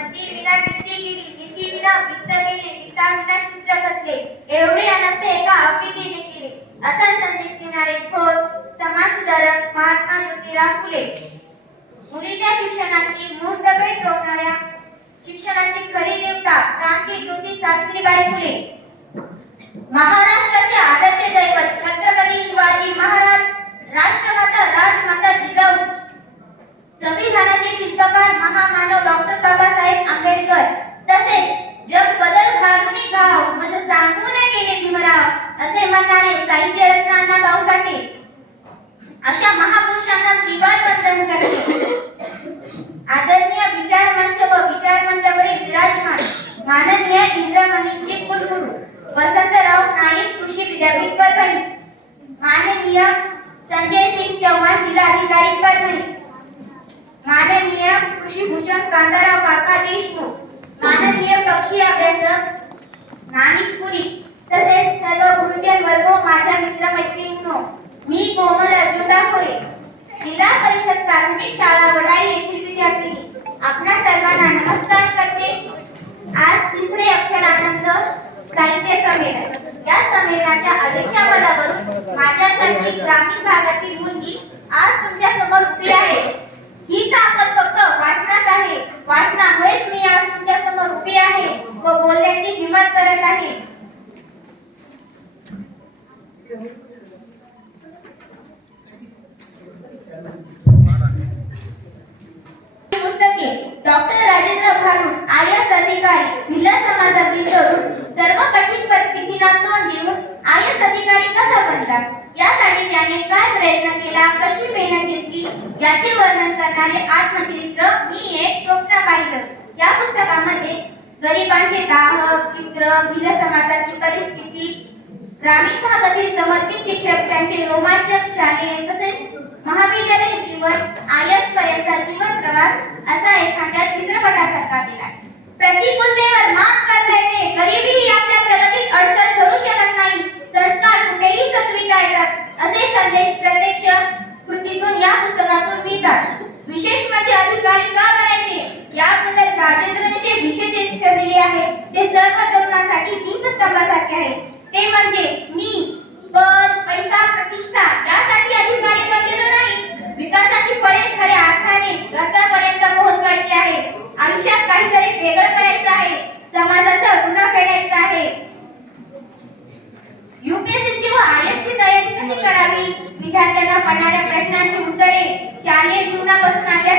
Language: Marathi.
मती विना नीती गेली, नीती विना वित्त गेले, वित्ता विना शूद्र घातले, एवढे अनंत एका अवधीने केले. असा संदेश देणारे थोर समाज सुधारक महात्मा ज्योतिराव फुले. मुलीच्या शिक्षणाची मुहूर्तमेढ रोवणाऱ्या शिक्षणाची खरी देवता क्रांती ज्योती सावित्रीबाई फुले. महाराष्ट्राचे आराध्य दैवत छत्रपती शिवाजी महाराज, राष्ट्रमाता राजमाता जिजाऊ, संविधानाचे शिल्पकार महामानव डॉक्टर बाबासाहेब आंबेडकर, तसेच जग बदल घालून गाव मज सांगून गेले भीमराव असे म्हणणारे साहित्य रत्न अण्णाभाऊ साठे. अशा महापुरुषांना त्रिवार वंदन करते. आदरणीय विचार मंच व विचार मंचावरील विराजमान माननीय इंद्रमणींचे कुलगुरू वसंतराव नाईक कृषी विद्यापीठ परभणी, माननीय संजय सिंग चौहान जिल्हाधिकारी परभणी, माननीय कृषी भूषण कांताराव काका देशमुख, माननीय पक्षी अभ्यासक नानिकपुरी, तसेच सर्व गुरुजन वर्ग, माझ्या मित्र मैत्रिणींनो, मी कोमल अर्जुन डाकोरे, जिल्हा परिषद प्राथमिक शाळा वडाई येथील विद्यार्थी आपणा सर्वांना नमस्कार करते. आज तिसरे अक्षरानंद साहित्य संमेलन. या संमेलनाच्या अध्यक्षपदावरून माझ्यासारखी ग्रामीण भागातील मुलगी आज तुमच्या समोर उभी आहे. ही ताकद फक्त वाचनात आहे. वाचनामुळेच मी आज तुमच्या समोर उभी आहे व बोलण्याची हिंमत करत आहे. पुस्तके डॉक्टर राजेंद्र भारुड, आयएस अधिकारी, भिल्ल समाजातील तरुण, सर्व कठीण परिस्थितींना तोंड देऊन आयएस अधिकारी कसा बनला, यासाठी त्याने काय प्रयत्न केला, कशी मेहनत घेतली याचे वर्णन करणारे आत्मचरित्र मी एक स्वप्न पाहिलं. या पुस्तकामध्ये गरिबांचे दाहक चित्र, भिल्ल समाजाची परिस्थिती, ग्रामीण भागातील समर्पित शिक्षक, त्यांचे रोमांचक शालेय तसेच महाविद्यालयीन जीवन, आयएस पर्यंतचा जीवन प्रवास असा एखाद्या चित्रपटासारखा दिला. प्रतिकूलतेवर मात करता येते, गरिबी ही आपल्या प्रगतीत अडचण ठरू शकत नाही, संस्कार कुठेही सचविता येतात असे संदेश प्रत्यक्ष कृतीतून या पुस्तकातून मिळतात. विशेष म्हणजे अधिकारी का बनायचे याबद्दल राजेंद्रने विशेष शिक्षण दिले आहे. ते सर्व तरुणांसाठी दीपस्तंभासारखे आहे. ते म्हणजे मी पद, पैसा, प्रतिष्ठा यासाठी अधिकारी बनलेलो नाही. विकासाची फळे खऱ्या अर्थाने